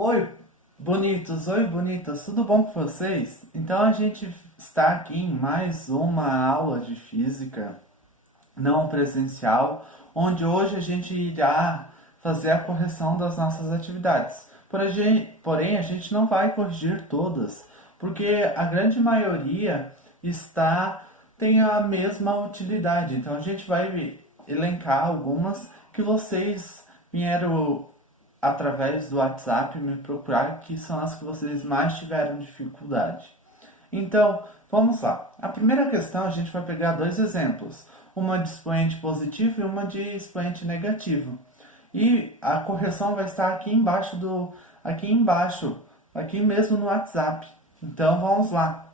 Oi, bonitos, oi, bonitas, tudo bom com vocês? Então a gente está aqui em mais uma aula de física não presencial, onde hoje a gente irá fazer a correção das nossas atividades. Porém, a gente não vai corrigir todas, porque a grande maioria tem a mesma utilidade. Então a gente vai elencar algumas que vocês vieram através do WhatsApp me procurar, que são as que vocês mais tiveram dificuldade. Então, vamos lá. A primeira questão a gente vai pegar dois exemplos, uma de expoente positivo e uma de expoente negativo. E a correção vai estar aqui mesmo no WhatsApp. Então, vamos lá.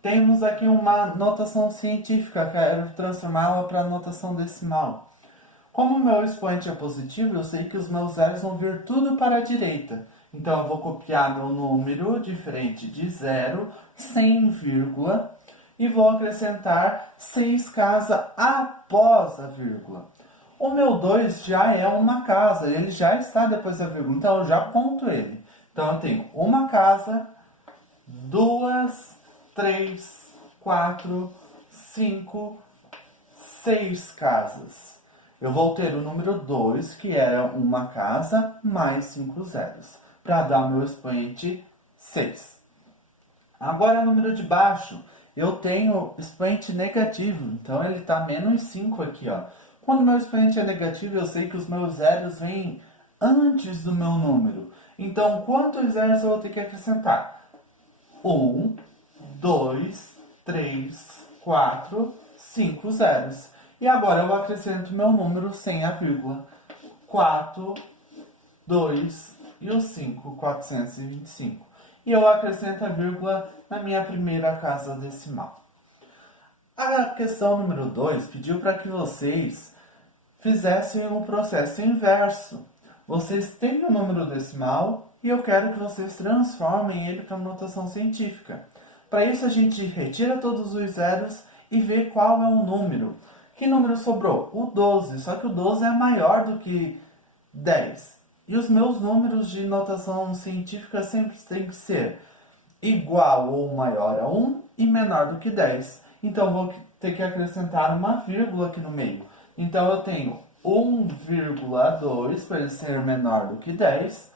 Temos aqui uma notação científica, quero transformá-la para notação decimal. Como o meu expoente é positivo, eu sei que os meus zeros vão vir tudo para a direita. Então, eu vou copiar meu número diferente de zero, sem vírgula, e vou acrescentar 6 casas após a vírgula. O meu 2 já é uma casa, ele já está depois da vírgula, então eu já conto ele. Então, eu tenho uma casa, 2, 3, 4, 5, 6 casas. Eu vou ter o número 2, que é uma casa, mais 5 zeros, para dar o meu expoente 6. Agora, o número de baixo, eu tenho expoente negativo, então ele está menos 5 aqui, ó. Quando o meu expoente é negativo, eu sei que os meus zeros vêm antes do meu número. Então, quantos zeros eu vou ter que acrescentar? 1, 2, 3, 4, 5 zeros. E agora eu acrescento meu número sem a vírgula. 4, 2 e o 5, 425. E eu acrescento a vírgula na minha primeira casa decimal. A questão número 2 pediu para que vocês fizessem o processo inverso. Vocês têm o número decimal e eu quero que vocês transformem ele para notação científica. Para isso a gente retira todos os zeros e vê qual é o número. Que número sobrou? O 12, só que o 12 é maior do que 10. E os meus números de notação científica sempre têm que ser igual ou maior a 1 e menor do que 10. Então, vou ter que acrescentar uma vírgula aqui no meio. Então, eu tenho 1,2 para ele ser menor do que 10,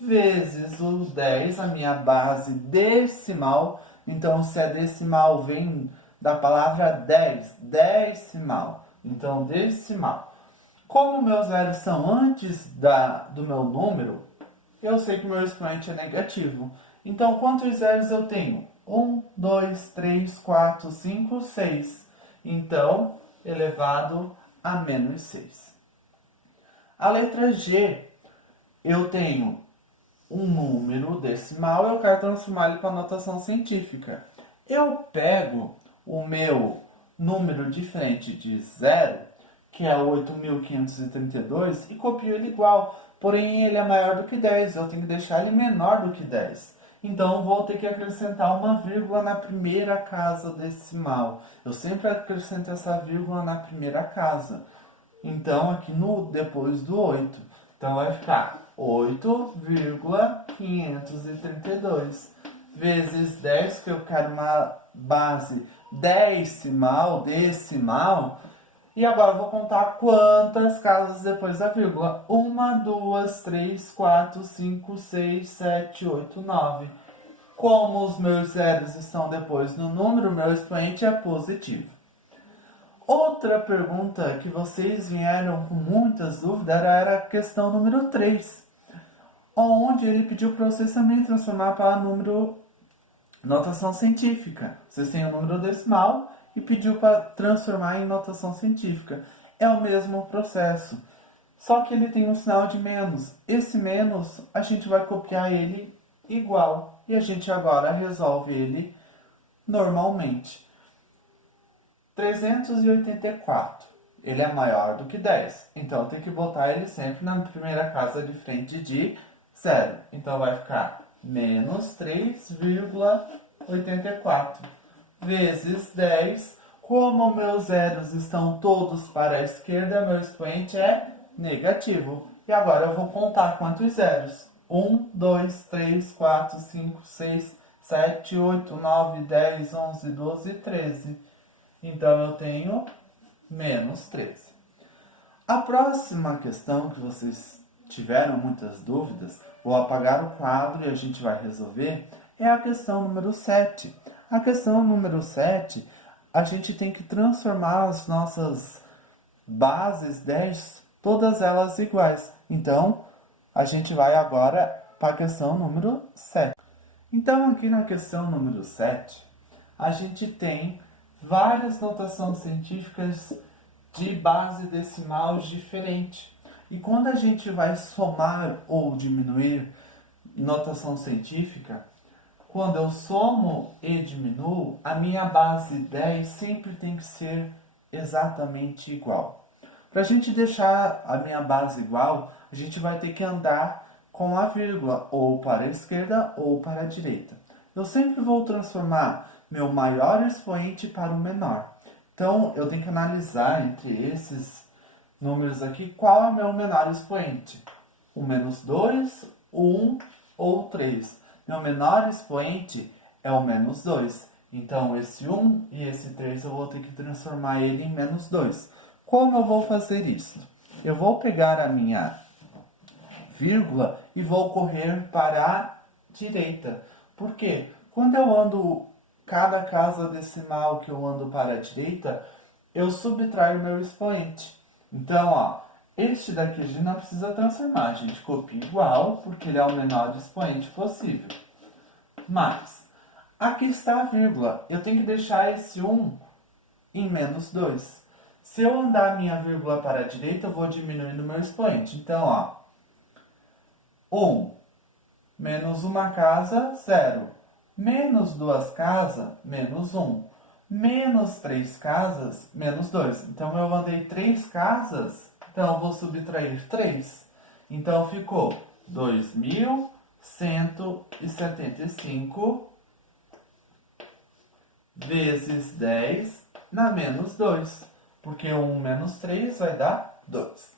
vezes o 10, a minha base decimal. Então, se é decimal, vem da palavra 10, decimal. Então, decimal. Como meus zeros são antes do meu número, eu sei que meu expoente é negativo. Então, quantos zeros eu tenho? 1, 2, 3, 4, 5, 6. Então, elevado a menos 6. A letra G, eu tenho um número decimal, eu quero transformar ele para notação científica. Eu pego o meu número diferente de zero, que é 8.532, e copio ele igual. Porém, ele é maior do que 10. Eu tenho que deixar ele menor do que 10. Então, vou ter que acrescentar uma vírgula na primeira casa decimal. Eu sempre acrescento essa vírgula na primeira casa. Então, aqui depois do 8. Então, vai ficar 8,532 vezes 10, que eu quero uma base decimal. E agora eu vou contar quantas casas depois da vírgula. 1, 2, 3, 4, 5, 6, 7, 8, 9. Como os meus zeros estão depois no número, meu expoente é positivo. Outra pergunta que vocês vieram com muitas dúvidas era a questão número 3, onde ele pediu para vocês também transformar para número notação científica. Vocês têm o número decimal e pediu para transformar em notação científica. É o mesmo processo, só que ele tem um sinal de menos. Esse menos, a gente vai copiar ele igual. E a gente agora resolve ele normalmente. 384. Ele é maior do que 10. Então, tem que botar ele sempre na primeira casa de frente de zero. Então, vai ficar menos 3,84 vezes 10. Como meus zeros estão todos para a esquerda, meu expoente é negativo. E agora eu vou contar quantos zeros. 1, 2, 3, 4, 5, 6, 7, 8, 9, 10, 11, 12, 13. Então, eu tenho menos 13. A próxima questão que vocês tiveram muitas dúvidas, vou apagar o quadro e a gente vai resolver, é a questão número 7. A questão número 7, a gente tem que transformar as nossas bases 10, todas elas iguais. Então, a gente vai agora para a questão número 7. Então, aqui na questão número 7, a gente tem várias notações científicas de base decimal diferente. E quando a gente vai somar ou diminuir notação científica, quando eu somo e diminuo, a minha base 10 sempre tem que ser exatamente igual. Para a gente deixar a minha base igual, a gente vai ter que andar com a vírgula, ou para a esquerda ou para a direita. Eu sempre vou transformar meu maior expoente para o menor. Então, eu tenho que analisar entre esses números aqui qual é o meu menor expoente. O menos 2, o 1 ou o 3. Meu menor expoente é o menos 2. Então, esse 1 e esse 3 eu vou ter que transformar ele em menos 2. Como eu vou fazer isso? Eu vou pegar a minha vírgula e vou correr para a direita. Por quê? Quando eu ando cada casa decimal que eu ando para a direita, eu subtraio meu expoente. Então, ó, este daqui a gente não precisa transformar, a gente copia igual, porque ele é o menor expoente possível. Mas, aqui está a vírgula, eu tenho que deixar esse 1 em menos 2. Se eu andar a minha vírgula para a direita, eu vou diminuindo meu expoente. Então, ó, 1 menos uma casa, 0. Menos 2 casas, menos 1. Menos 3 casas, menos 2. Então, eu andei 3 casas, então eu vou subtrair 3. Então, ficou 2.175 vezes 10 na menos 2. Porque 1 menos 3 vai dar 2.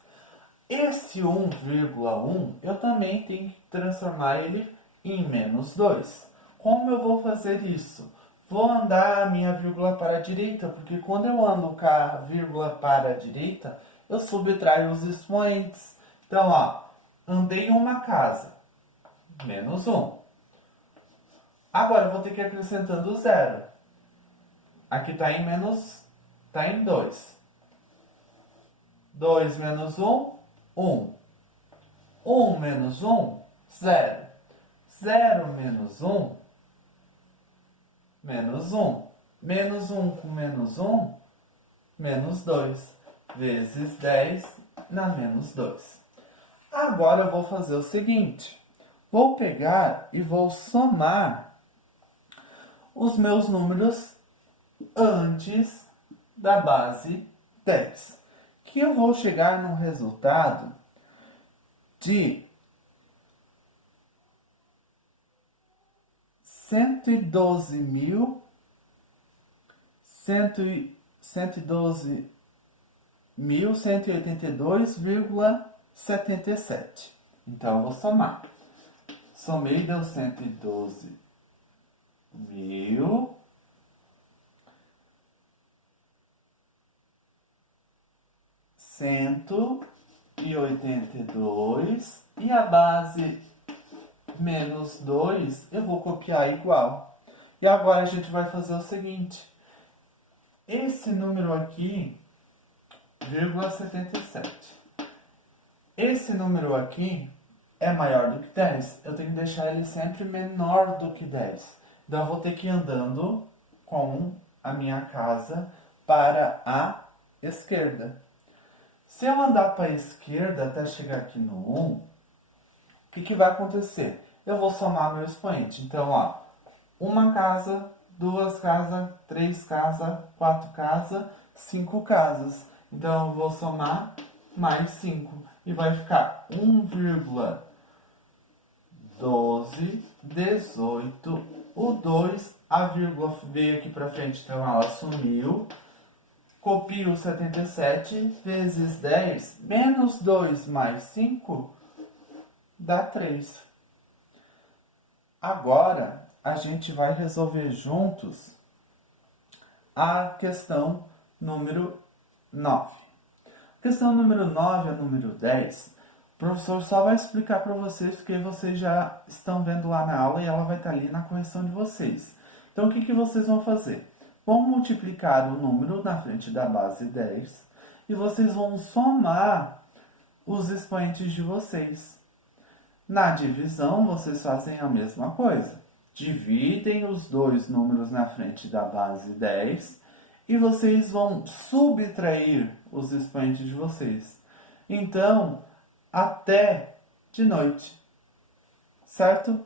Esse 1,1 eu também tenho que transformar ele em menos 2. Como eu vou fazer isso? Vou andar a minha vírgula para a direita, porque quando eu ando com a vírgula para a direita, eu subtraio os expoentes. Então, ó, andei uma casa, menos 1. Agora eu vou ter que ir acrescentando 0. Aqui está em menos, está em 2. 2 menos 1, 1. 1 menos 1, 0. 0 menos 1, menos 1. Menos 1 com menos 1, menos 2. Vezes 10 na menos 2. Agora eu vou fazer o seguinte. Vou pegar e vou somar os meus números antes da base 10. Que eu vou chegar no resultado de 112.182,77. Então, eu vou somar. Somei, deu 112.182 e a base menos 2 eu vou copiar igual. E agora a gente vai fazer o seguinte. Esse número aqui, vírgula 77. Esse número aqui é maior do que 10. Eu tenho que deixar ele sempre menor do que 10. Então eu vou ter que ir andando com a minha casa para a esquerda. Se eu andar para a esquerda até chegar aqui no 1, o que vai acontecer? Eu vou somar meu expoente. Então, ó, uma casa, 2 casas, 3 casas, 4 casas, 5 casas. Então, eu vou somar mais 5. E vai ficar 1,1218. O 2, a vírgula veio aqui para frente, então ela sumiu. Copio 77 vezes 10, menos 2 mais 5, dá 3. Agora, a gente vai resolver juntos a questão número 9. Questão número 9 a número 10, o professor só vai explicar para vocês porque vocês já estão vendo lá na aula e ela vai estar ali na correção de vocês. Então, o que vocês vão fazer? Vão multiplicar o número na frente da base 10 e vocês vão somar os expoentes de vocês. Na divisão, vocês fazem a mesma coisa. Dividem os dois números na frente da base 10 e vocês vão subtrair os expoentes de vocês. Então, até de noite, certo?